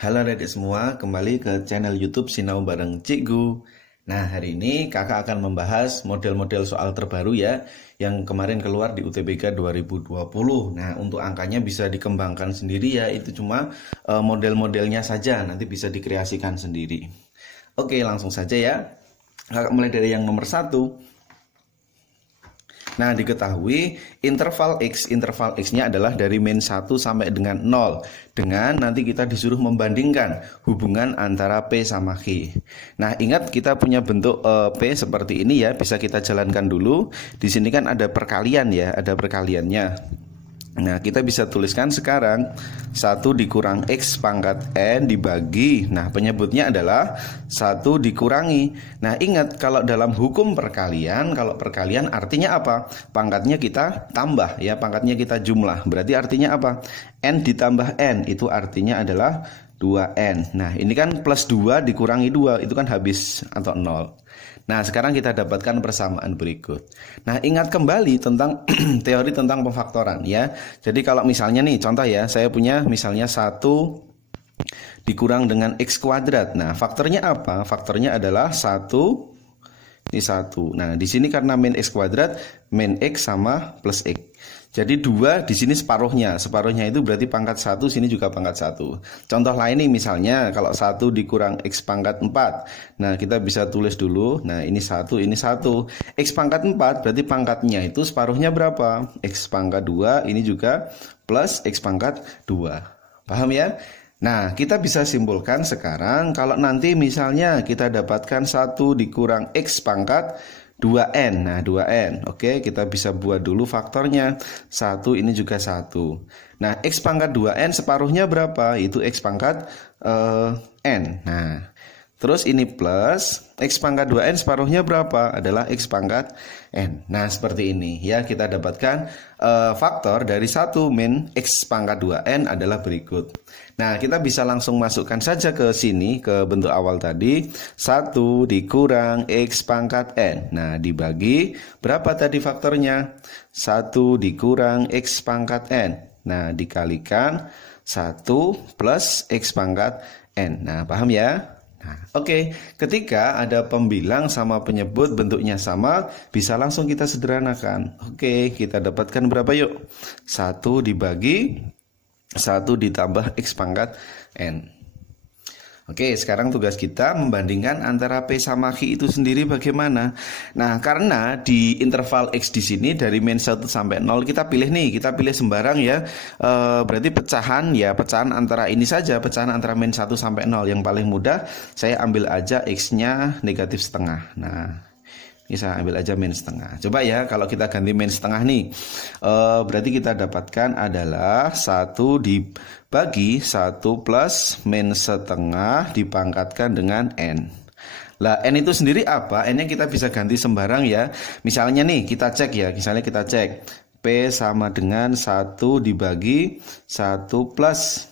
Halo adik semua, kembali ke channel YouTube Sinau Bareng Cikgu. Nah, hari ini kakak akan membahas model-model soal terbaru ya, yang kemarin keluar di UTBK 2020. Nah, untuk angkanya bisa dikembangkan sendiri ya, itu cuma model-modelnya saja, nanti bisa dikreasikan sendiri. Oke, langsung saja ya. Kakak mulai dari yang nomor 1. Nah, diketahui interval X-nya adalah dari min 1 sampai dengan 0. Dengan nanti kita disuruh membandingkan hubungan antara P sama Q. Nah, ingat kita punya bentuk P seperti ini ya, bisa kita jalankan dulu. Di sini kan ada perkalian ya, ada perkaliannya. Nah, kita bisa tuliskan sekarang 1 dikurang X pangkat N dibagi. Nah, penyebutnya adalah 1 dikurangi. Nah, ingat kalau dalam hukum perkalian, kalau perkalian artinya apa? Pangkatnya kita tambah ya, pangkatnya kita jumlah. Berarti artinya apa? N ditambah N, itu artinya adalah 2N. Nah, ini kan plus 2 dikurangi 2, itu kan habis atau 0. Nah, sekarang kita dapatkan persamaan berikut. Nah, ingat kembali tentang teori tentang pemfaktoran ya. Jadi kalau misalnya nih, contoh ya, saya punya misalnya 1 dikurang dengan X kuadrat. Nah, faktornya apa? Faktornya adalah 1, ini 1. Nah, di sini karena min X kuadrat, min X sama plus X. Jadi 2 di sini separuhnya. Separuhnya itu berarti pangkat 1, sini juga pangkat 1. Contoh lain nih misalnya kalau 1 dikurang X pangkat 4. Nah, kita bisa tulis dulu. Nah, ini 1, ini 1. X pangkat 4 berarti pangkatnya itu separuhnya berapa? X pangkat 2, ini juga plus X pangkat 2. Paham ya? Nah, kita bisa simpulkan sekarang kalau nanti misalnya kita dapatkan 1 dikurang X pangkat 2N. Nah, 2N. Oke, kita bisa buat dulu faktornya. 1 ini juga 1. Nah, X pangkat 2N separuhnya berapa? Itu X pangkat N. Nah, terus ini plus X pangkat 2N separuhnya berapa? Adalah X pangkat N. Nah, seperti ini ya, kita dapatkan faktor dari 1 min X pangkat 2N adalah berikut. Nah, kita bisa langsung masukkan saja ke sini, ke bentuk awal tadi. 1 dikurang X pangkat N. Nah, dibagi berapa tadi faktornya? 1 dikurang X pangkat N. Nah, dikalikan 1 plus X pangkat N. Nah, paham ya? Nah, oke, ketika ada pembilang sama penyebut bentuknya sama, bisa langsung kita sederhanakan. Oke, kita dapatkan berapa yuk? 1 dibagi 1 ditambah X pangkat N. Oke, sekarang tugas kita membandingkan antara P sama Q itu sendiri bagaimana. Nah, karena di interval X di sini dari min 1 sampai 0 kita pilih nih, kita pilih sembarang ya. Berarti pecahan ya, pecahan antara ini saja, pecahan antara min 1 sampai 0. Yang paling mudah saya ambil aja X-nya negatif setengah. Nah, ini saya ambil aja min setengah. Coba ya, kalau kita ganti min setengah nih, berarti kita dapatkan adalah 1 dibagi 1 plus min setengah dipangkatkan dengan N. Lah, N itu sendiri apa? N-nya kita bisa ganti sembarang ya. Misalnya nih, kita cek ya. Misalnya kita cek P sama dengan 1 dibagi 1 plus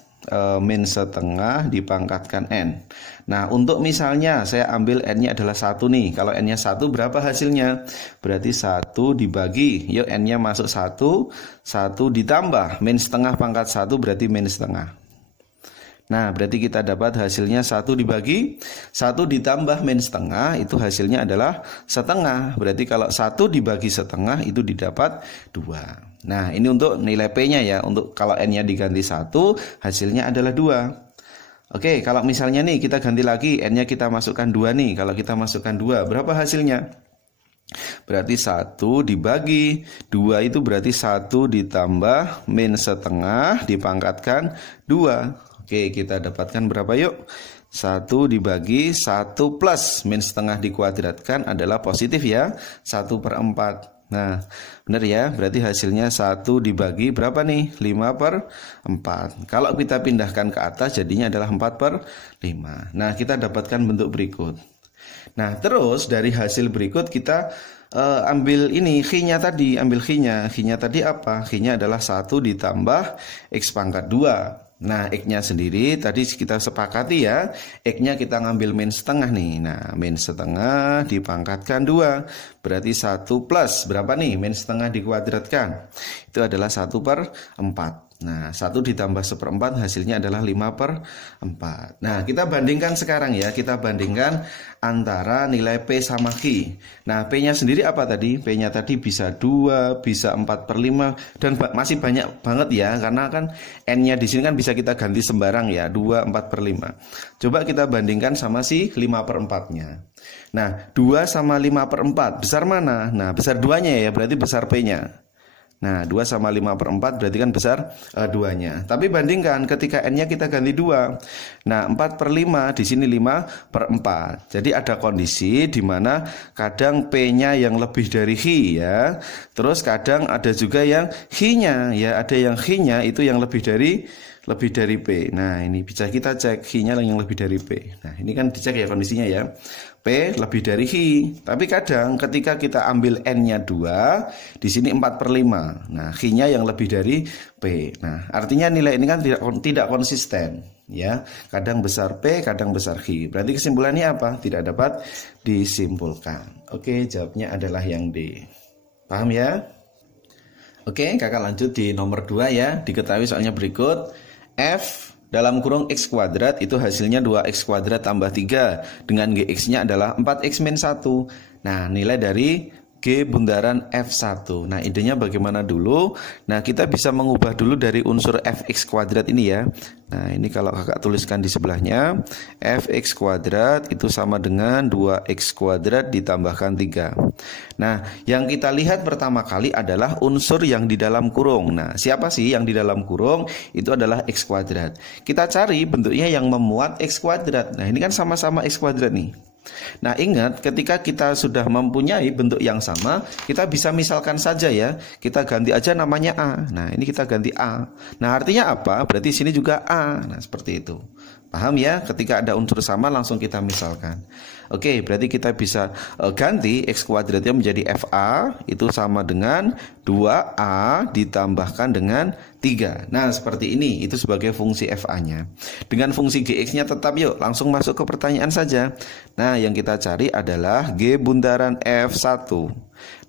min setengah dipangkatkan N. Nah, untuk misalnya saya ambil N-nya adalah 1 nih. Kalau N-nya 1 berapa hasilnya? Berarti 1 dibagi, yuk N-nya masuk 1, 1 ditambah min setengah pangkat 1 berarti min setengah. Nah, berarti kita dapat hasilnya 1 dibagi 1 ditambah min setengah, itu hasilnya adalah setengah. Berarti kalau 1 dibagi setengah itu didapat 2. Nah, ini untuk nilai P-nya ya. Untuk kalau N-nya diganti 1, hasilnya adalah 2. Oke, kalau misalnya nih kita ganti lagi, N-nya kita masukkan 2 nih. Kalau kita masukkan 2, berapa hasilnya? Berarti 1 dibagi 2 itu berarti 1 ditambah min setengah dipangkatkan 2. Oke, kita dapatkan berapa yuk? 1 dibagi 1 plus min setengah dikuadratkan adalah positif ya, 1/4. Nah, benar ya, berarti hasilnya 1 dibagi berapa nih? 5/4. Kalau kita pindahkan ke atas jadinya adalah 4/5. Nah, kita dapatkan bentuk berikut. Nah, terus dari hasil berikut kita ambil ini Q-nya tadi, ambil Q-nya. Q-nya tadi apa? Q-nya adalah 1 ditambah X pangkat 2. Nah, X-nya sendiri tadi kita sepakati ya, X-nya kita ngambil min setengah nih. Nah, min setengah dipangkatkan 2. Berarti 1 plus berapa nih? Min setengah dikuadratkan. Itu adalah 1/4. Nah, 1 ditambah 1/4 hasilnya adalah 5/4. Nah, kita bandingkan sekarang ya. Kita bandingkan antara nilai P sama Q. Nah, P-nya sendiri apa tadi? P-nya tadi bisa 2, bisa 4/5, dan masih banyak banget ya. Karena kan N-nya di sini kan bisa kita ganti sembarang ya. 2, 4/5. Coba kita bandingkan sama si 5/4-nya. Nah, 2 sama 5/4. Besar mana? Nah, besar 2-nya ya. Berarti besar P-nya. Nah, 2 sama 5/4 berarti kan besar 2-nya. Tapi bandingkan ketika N-nya kita ganti 2. Nah, 4/5 di sini 5/4. Jadi ada kondisi di mana kadang P-nya yang lebih dari Q ya. Terus kadang ada juga yang Q-nya ya. Ada yang Q-nya itu yang lebih dari P. Nah, ini bisa kita cek Q-nya yang lebih dari P. Nah, ini kan dicek ya kondisinya ya. P lebih dari Q. Tapi kadang ketika kita ambil N-nya 2, di sini 4/5. Nah, Q-nya yang lebih dari P. Nah, artinya nilai ini kan tidak konsisten ya. Kadang besar P, kadang besar Q. Berarti kesimpulannya apa? Tidak dapat disimpulkan. Oke, jawabnya adalah yang D. Paham ya? Oke, kakak lanjut di nomor 2 ya. Diketahui soalnya berikut. F dalam kurung X kuadrat itu hasilnya 2X kuadrat tambah 3. Dengan GX-nya adalah 4X min 1. Nah, nilai dari G bundaran F1. Nah, idenya bagaimana dulu? Nah, kita bisa mengubah dulu dari unsur Fx kuadrat ini ya. Nah, ini kalau kakak tuliskan di sebelahnya, Fx kuadrat itu sama dengan 2X kuadrat ditambahkan 3. Nah, yang kita lihat pertama kali adalah unsur yang di dalam kurung. Nah, siapa sih yang di dalam kurung? Itu adalah X kuadrat. Kita cari bentuknya yang memuat X kuadrat. Nah, ini kan sama-sama X kuadrat nih. Nah, ingat ketika kita sudah mempunyai bentuk yang sama, kita bisa misalkan saja ya, kita ganti aja namanya A. Nah, ini kita ganti A. Nah, artinya apa? Berarti sini juga A. Nah, seperti itu. Paham ya? Ketika ada unsur sama langsung kita misalkan. Oke, berarti kita bisa ganti X kuadratnya menjadi FA. Itu sama dengan 2A ditambahkan dengan 3. Nah, seperti ini. Itu sebagai fungsi FA-nya. Dengan fungsi GX-nya tetap, yuk langsung masuk ke pertanyaan saja. Nah, yang kita cari adalah G bundaran F1.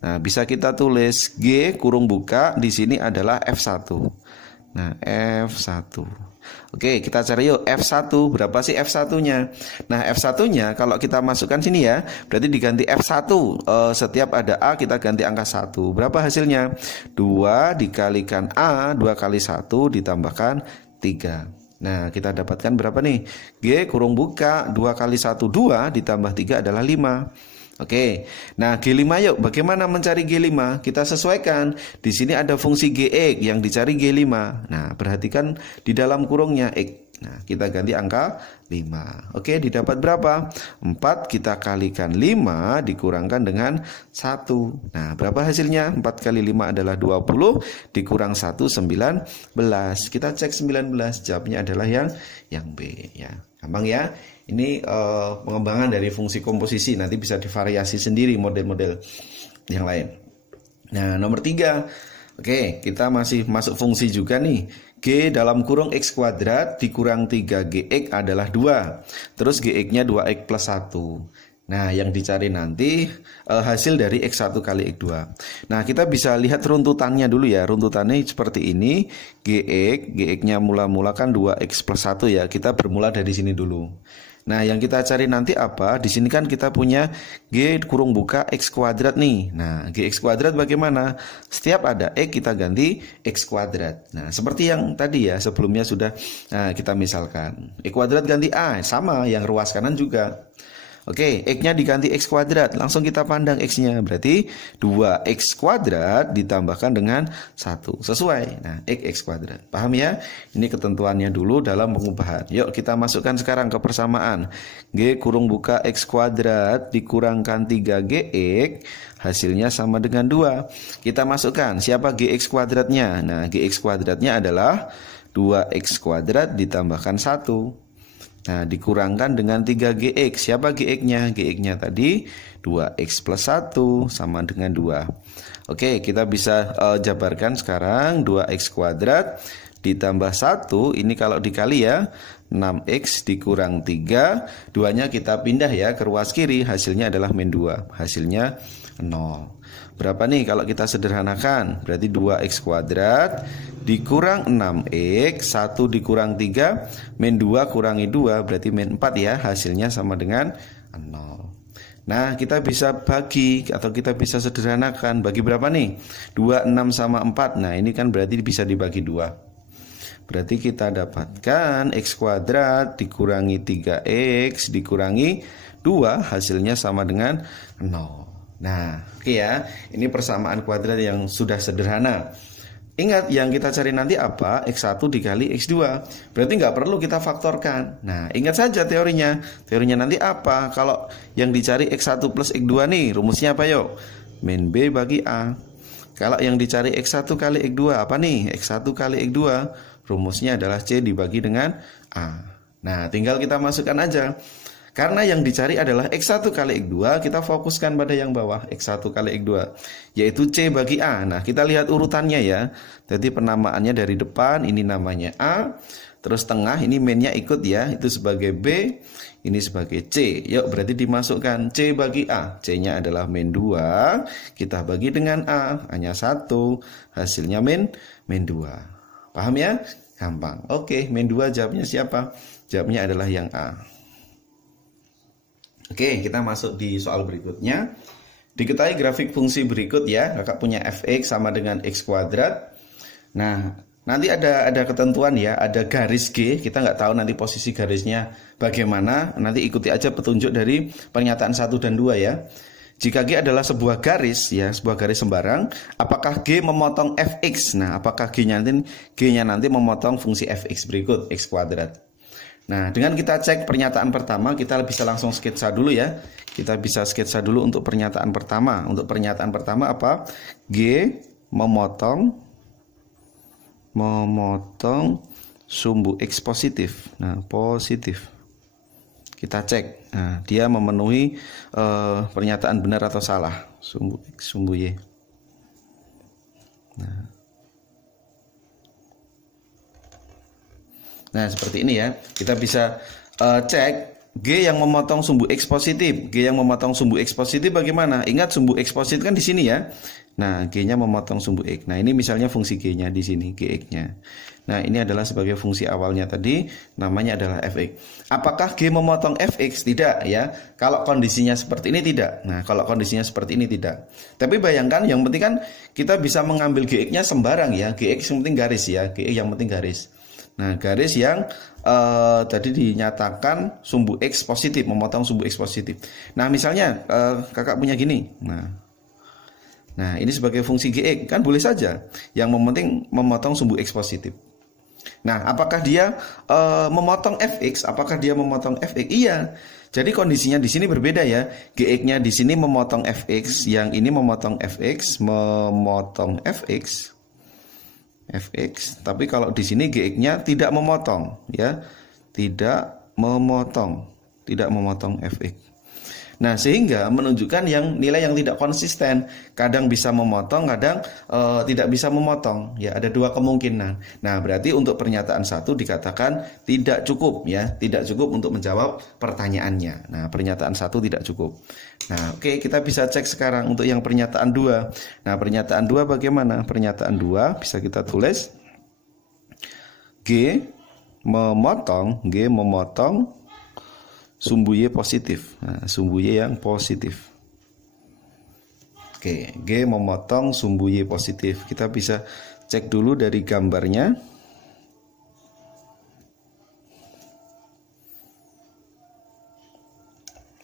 Nah, bisa kita tulis G kurung buka di sini adalah F1. Nah, F1. Oke, kita cari yuk F1. Berapa sih F1-nya? Nah, F1-nya kalau kita masukkan sini ya, berarti diganti F1. Setiap ada A kita ganti angka 1. Berapa hasilnya? 2 dikalikan A, 2 kali 1 ditambahkan 3. Nah, kita dapatkan berapa nih? G kurung buka 2 kali 1 2 ditambah 3 adalah 5. Oke, nah G5 yuk. Bagaimana mencari G5? Kita sesuaikan. Di sini ada fungsi GX yang dicari G5. Nah, perhatikan di dalam kurungnya X. Nah, kita ganti angka 5. Oke, didapat berapa? 4 kita kalikan 5 dikurangkan dengan 1. Nah, berapa hasilnya? 4 kali 5 adalah 20, dikurang 1, 19. Kita cek 19, jawabnya adalah yang B ya. Gampang ya. Ini pengembangan dari fungsi komposisi. Nanti bisa divariasi sendiri model-model yang lain. Nah, nomor 3. Oke, kita masih masuk fungsi juga nih. G dalam kurung X kuadrat dikurang 3GX adalah 2. Terus GX-nya 2X plus 1. Nah, yang dicari nanti hasil dari X1 kali X2. Nah, kita bisa lihat runtutannya dulu ya. Runtutannya seperti ini. GX-nya mula-mula kan 2X plus 1 ya. Kita bermula dari sini dulu. Nah, yang kita cari nanti apa? Di sini kan kita punya G kurung buka X kuadrat nih. Nah, GX kuadrat bagaimana? Setiap ada X kita ganti X kuadrat. Nah, seperti yang tadi ya, sebelumnya sudah kita misalkan. X kuadrat ganti A, sama yang ruas kanan juga. Oke, X-nya diganti X kuadrat. Langsung kita pandang X-nya. Berarti 2X kuadrat ditambahkan dengan 1. Sesuai. Nah, X kuadrat. Paham ya? Ini ketentuannya dulu dalam pengubahan. Yuk kita masukkan sekarang ke persamaan. G kurung buka X kuadrat dikurangkan 3GX. Hasilnya sama dengan 2. Kita masukkan. Siapa GX kuadratnya? Nah, GX kuadratnya adalah 2X kuadrat ditambahkan 1. Nah, dikurangkan dengan 3GX. Siapa GX-nya? GX-nya tadi 2X plus 1 sama dengan 2. Oke, kita bisa jabarkan sekarang. 2X kuadrat ditambah 1. Ini kalau dikali ya, 6X dikurang 3. 2-nya kita pindah ya ke ruas kiri. Hasilnya adalah min 2. Hasilnya 0. Berapa nih kalau kita sederhanakan? Berarti 2x kuadrat dikurang 6x, 1 dikurang 3, min 2 kurangi 2, berarti min 4 ya. Hasilnya sama dengan 0. Nah, kita bisa bagi atau kita bisa sederhanakan. Bagi berapa nih? 2, 6 sama 4. Nah, ini kan berarti bisa dibagi 2. Berarti kita dapatkan x kuadrat dikurangi 3x dikurangi 2, hasilnya sama dengan 0. Nah, oke ya. Ini persamaan kuadrat yang sudah sederhana. Ingat, yang kita cari nanti apa? X1 dikali X2. Berarti nggak perlu kita faktorkan. Nah, ingat saja teorinya. Teorinya nanti apa? Kalau yang dicari X1 plus X2 nih, rumusnya apa yuk? Min B bagi A. Kalau yang dicari X1 kali X2 apa nih? X1 kali X2. Rumusnya adalah C dibagi dengan A. Nah, tinggal kita masukkan aja. Karena yang dicari adalah X1 kali X2, kita fokuskan pada yang bawah, X1 kali X2, yaitu C bagi A. Nah, kita lihat urutannya ya. Jadi penamaannya dari depan, ini namanya A. Terus tengah, ini minnya ikut ya, itu sebagai B, ini sebagai C. Yuk, berarti dimasukkan C bagi A. C-nya adalah min 2, kita bagi dengan A, hanya 1, hasilnya min 2. Paham ya? Gampang. Oke, min 2 jawabnya siapa? Jawabnya adalah yang A. Oke, kita masuk di soal berikutnya. Diketahui grafik fungsi berikut ya. Kakak punya fx sama dengan x kuadrat. Nah, nanti ada ketentuan ya, ada garis G. Kita nggak tahu nanti posisi garisnya bagaimana. Nanti ikuti aja petunjuk dari pernyataan 1 dan 2 ya. Jika G adalah sebuah garis ya, sebuah garis sembarang, apakah G memotong fx? Nah, apakah G-nya nanti memotong fungsi fx berikut x kuadrat? Nah, dengan kita cek pernyataan pertama, kita bisa langsung sketsa dulu ya. Kita bisa sketsa dulu untuk pernyataan pertama. Untuk pernyataan pertama apa? G memotong sumbu X positif. Nah, positif. Kita cek. Nah, dia memenuhi pernyataan benar atau salah. Sumbu X, sumbu Y. Nah, seperti ini ya. Kita bisa cek G yang memotong sumbu X positif. G yang memotong sumbu X positif bagaimana? Ingat sumbu X positif kan di sini ya. Nah, G-nya memotong sumbu X. Nah, ini misalnya fungsi G-nya di sini, Gx-nya. Nah, ini adalah sebagai fungsi awalnya tadi, namanya adalah fx. Apakah G memotong fx? Tidak ya. Kalau kondisinya seperti ini tidak. Nah, kalau kondisinya seperti ini tidak. Tapi bayangkan yang penting kan kita bisa mengambil Gx-nya sembarang ya. Gx yang penting garis ya. Gx yang penting garis. Nah, garis yang tadi dinyatakan sumbu X positif, memotong sumbu X positif. Nah, misalnya kakak punya gini. Nah, ini sebagai fungsi Gx kan boleh saja. Yang penting memotong sumbu X positif. Nah, apakah dia memotong fx? Apakah dia memotong fx? Iya. Jadi kondisinya di sini berbeda ya. Gx-nya di sini memotong fx, yang ini memotong fx, tapi kalau di sini Gx-nya tidak memotong ya. Tidak memotong fx. Nah, sehingga menunjukkan nilai yang tidak konsisten. Kadang bisa memotong, kadang tidak bisa memotong. Ya, ada dua kemungkinan. Nah, berarti untuk pernyataan 1 dikatakan tidak cukup ya, tidak cukup untuk menjawab pertanyaannya. Nah, pernyataan 1 tidak cukup. Nah, oke, kita bisa cek sekarang untuk yang pernyataan 2. Nah, pernyataan 2 bagaimana? Pernyataan 2 bisa kita tulis G memotong sumbu Y positif. Nah, sumbu Y yang positif. Oke, G memotong sumbu Y positif. Kita bisa cek dulu dari gambarnya.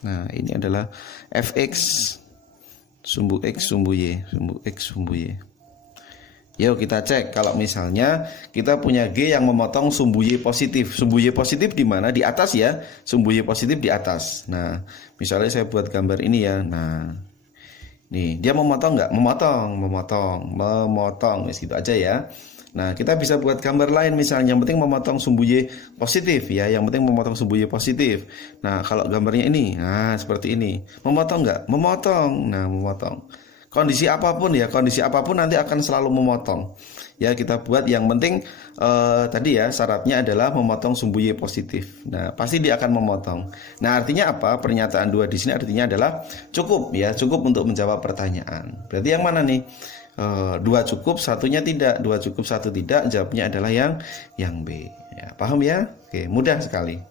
Nah, ini adalah fx sumbu X sumbu Y, sumbu X sumbu Y. Yuk kita cek kalau misalnya kita punya G yang memotong sumbu Y positif. Sumbu Y positif di mana? Di atas ya. Sumbu Y positif di atas. Nah, misalnya saya buat gambar ini ya. Nah, nih dia memotong nggak? Memotong. Gitu aja ya. Nah, kita bisa buat gambar lain misalnya. Yang penting memotong sumbu Y positif ya. Yang penting memotong sumbu Y positif. Nah, kalau gambarnya ini, nah seperti ini. Memotong nggak? Memotong. Nah, memotong. Kondisi apapun nanti akan selalu memotong. Ya kita buat, yang penting tadi ya syaratnya adalah memotong sumbu Y positif. Nah pasti dia akan memotong. Nah artinya apa? Pernyataan 2 di sini artinya adalah cukup ya, cukup untuk menjawab pertanyaan. Berarti yang mana nih? 2 cukup, satunya tidak. 2 cukup, 1 tidak. Jawabnya adalah yang B. Ya, paham ya? Oke, mudah sekali.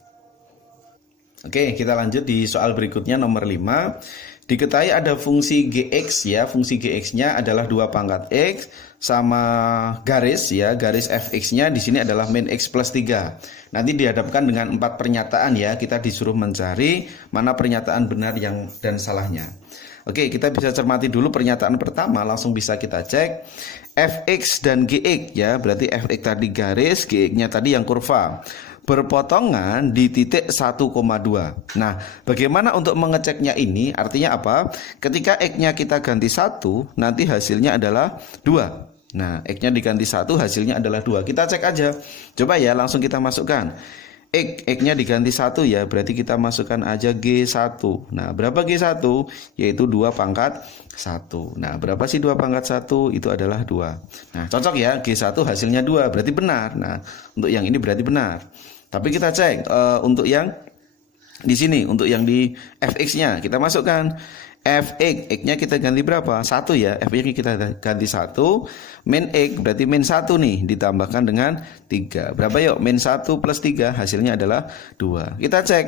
Oke, kita lanjut di soal berikutnya nomor 5. Diketahui ada fungsi gx ya, fungsi gx-nya adalah 2 pangkat x sama garis ya, garis fx-nya di sini adalah min x plus 3. Nanti dihadapkan dengan 4 pernyataan ya, kita disuruh mencari mana pernyataan benar yang dan salahnya. Oke, kita bisa cermati dulu pernyataan pertama, langsung bisa kita cek. Fx dan gx ya, berarti fx tadi garis, gx-nya tadi yang kurva, berpotongan di titik 1,2. Nah, bagaimana untuk mengeceknya ini? Artinya apa? Ketika x-nya kita ganti 1, nanti hasilnya adalah 2. Nah, x-nya diganti 1, hasilnya adalah 2. Kita cek aja. Coba ya, langsung kita masukkan. X-nya diganti 1 ya, berarti kita masukkan aja G1. Nah, berapa G1? Yaitu 2 pangkat 1. Nah, berapa sih 2 pangkat 1? Itu adalah 2. Nah, cocok ya, G1 hasilnya 2, berarti benar. Nah, untuk yang ini berarti benar. Tapi kita cek untuk yang di sini, untuk yang di fx-nya kita masukkan fx, x-nya kita ganti berapa? 1 ya, fx-nya kita ganti 1, min x berarti min 1 nih ditambahkan dengan 3. Berapa yuk? Min 1 plus 3 hasilnya adalah 2. Kita cek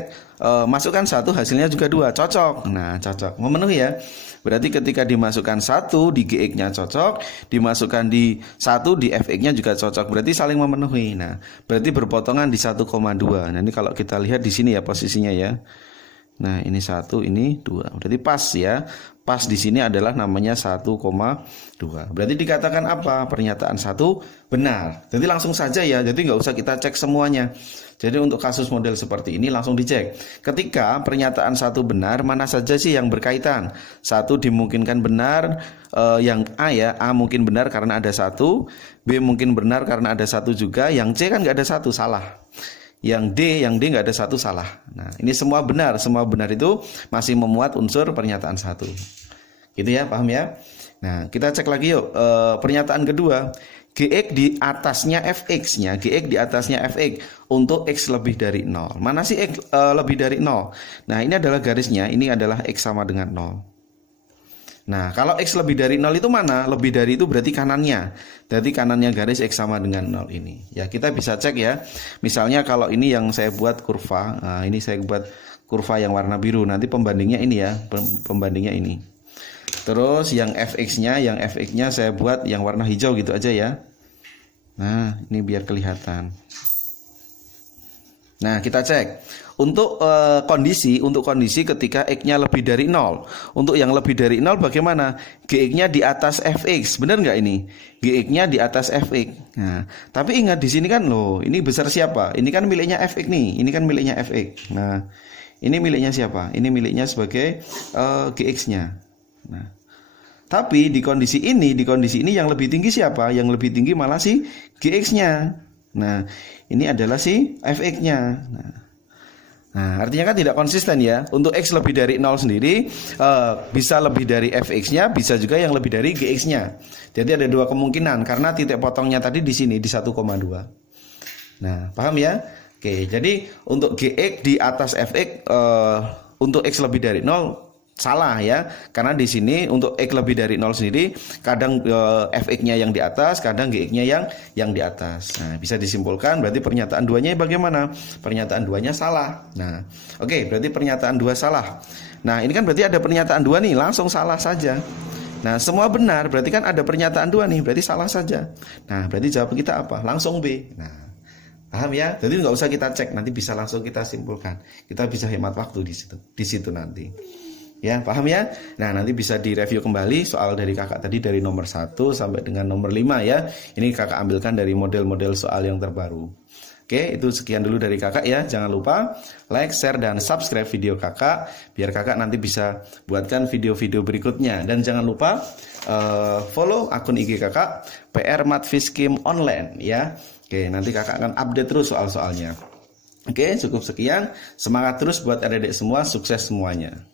masukkan 1 hasilnya juga 2, cocok. Nah, cocok, memenuhi ya. Berarti ketika dimasukkan 1 di gx-nya cocok, dimasukkan di 1 di fx-nya juga cocok. Berarti saling memenuhi. Nah, berarti berpotongan di 1,2. Nah, ini kalau kita lihat di sini ya posisinya ya. Nah, ini 1, ini 2. Berarti pas ya. Pas di sini adalah namanya 1,2. Berarti dikatakan apa? Pernyataan 1 benar. Jadi langsung saja ya. Jadi nggak usah kita cek semuanya. Jadi untuk kasus model seperti ini langsung dicek. Ketika pernyataan 1 benar, mana saja sih yang berkaitan? 1 dimungkinkan benar, yang A ya, A mungkin benar karena ada 1, B mungkin benar karena ada 1 juga, yang C kan nggak ada 1, salah. Yang D nggak ada 1, salah. Nah, ini semua benar itu masih memuat unsur pernyataan 1. Gitu ya, paham ya? Nah, kita cek lagi yuk pernyataan kedua. Gx di atasnya fx-nya, Gx di atasnya fx untuk x lebih dari 0. Mana sih x lebih dari 0? Nah, ini adalah garisnya, ini adalah x sama dengan 0. Nah, kalau x lebih dari 0 itu mana? Lebih dari itu berarti kanannya. Berarti kanannya garis x sama dengan 0 ini. Ya, kita bisa cek ya. Misalnya kalau ini yang saya buat kurva, nah ini saya buat kurva yang warna biru. Nanti pembandingnya ini ya, pembandingnya ini. Terus yang fx-nya saya buat yang warna hijau gitu aja ya. Nah, ini biar kelihatan. Nah, kita cek. Untuk kondisi ketika x-nya lebih dari 0. Untuk yang lebih dari 0 bagaimana? Gx-nya di atas fx. Benar nggak ini? Gx-nya di atas fx. Nah, tapi ingat di sini kan loh, ini besar siapa? Ini kan miliknya fx nih. Ini kan miliknya fx. Nah, ini miliknya siapa? Ini miliknya sebagai gx-nya. Nah, tapi di kondisi ini yang lebih tinggi siapa? Yang lebih tinggi malah si gx-nya. Nah, ini adalah si fx-nya. Nah, artinya kan tidak konsisten ya. Untuk x lebih dari 0 sendiri bisa lebih dari fx-nya, bisa juga yang lebih dari gx-nya. Jadi ada 2 kemungkinan karena titik potongnya tadi di sini di 1,2. Nah, paham ya? Oke, jadi untuk gx di atas fx untuk x lebih dari 0 salah ya, karena di sini untuk x lebih dari 0 sendiri kadang fx-nya yang di atas, kadang gx-nya yang di atas. Nah, bisa disimpulkan berarti pernyataan 2-nya bagaimana? Pernyataan 2-nya salah. Nah, oke, berarti pernyataan 2 salah. Nah, ini kan berarti ada pernyataan 2 nih, langsung salah saja. Nah, semua benar, berarti kan ada pernyataan 2 nih, berarti salah saja. Nah, berarti jawaban kita apa? Langsung B. Nah, paham ya? Jadi nggak usah kita cek, nanti bisa langsung kita simpulkan. Kita bisa hemat waktu di situ nanti. Ya, paham ya? Nah, nanti bisa direview kembali soal dari kakak tadi dari nomor 1 sampai dengan nomor 5 ya. Ini kakak ambilkan dari model-model soal yang terbaru. Oke, itu sekian dulu dari kakak ya. Jangan lupa like, share, dan subscribe video kakak biar kakak nanti bisa buatkan video-video berikutnya. Dan jangan lupa follow akun IG kakak PR Matfiskim Online ya. Oke, nanti kakak akan update terus soal-soalnya. Oke, cukup sekian. Semangat terus buat adik-adik semua, sukses semuanya.